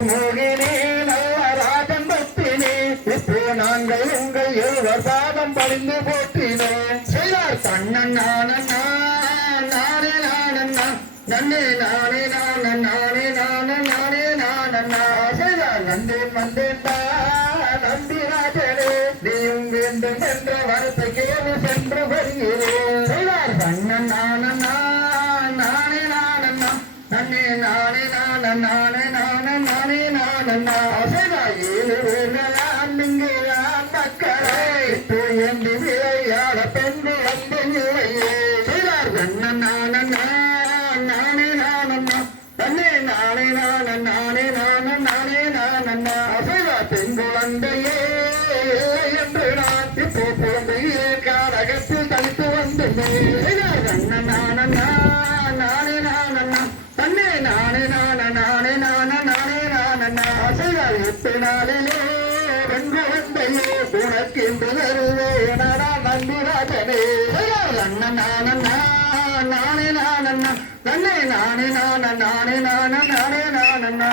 மோகினே நல்லராஜன் பத்தினே இப்போ நாங்கள் உங்கள் எழுவர் பாதம் பழிந்து போற்றினோம். செய்தார் தன்னன் நானண்ணா நானே நானண்ணா நன்னே நானே நானன் நானே நானன் நானே நானண்ணா. செய்தார் வந்தேன் வந்தேன் நம்பிராஜனே நீயும் வேண்டும் என்ற வரத்தை கேள்வி சென்று வருகிறேன். செய்தார் தன்னன் நானண்ணா நானே நானண்ணா நன்னே நானே நானன் நானே நானன் நானே நானண்ணா. செய்தார் 7 ஊர்களாம் இங்கேயான் மக்களை தூயந்து விளையாட பெண்டு வந்து இளையே. செய்தார் தன்னன் நானண்ணா நானே நானண்ணா நன்னே நானே நானன் நானே நானன் நானே நானண்ணா. செய்தார் பெண் குழந்தையே என்று நான் இப்போ குழந்தையே காரகத்தில் தனித்து வந்தேன். செய்தார் தன்னன் நானண்ணா நானே நானண்ணா நன்னே நானே நானன் நானே நானன் நானே நானண்ணா. செய்தார் 8 நாளிலே பெண் குழந்தையே உனக்கு என்று தருவேன் நம்பிராஜனே. செய்தார் தன்னன் நானண்ணா நானே நானண்ணா நன்னே நானே நானன் நானே நானன் நானே நானண்ணா.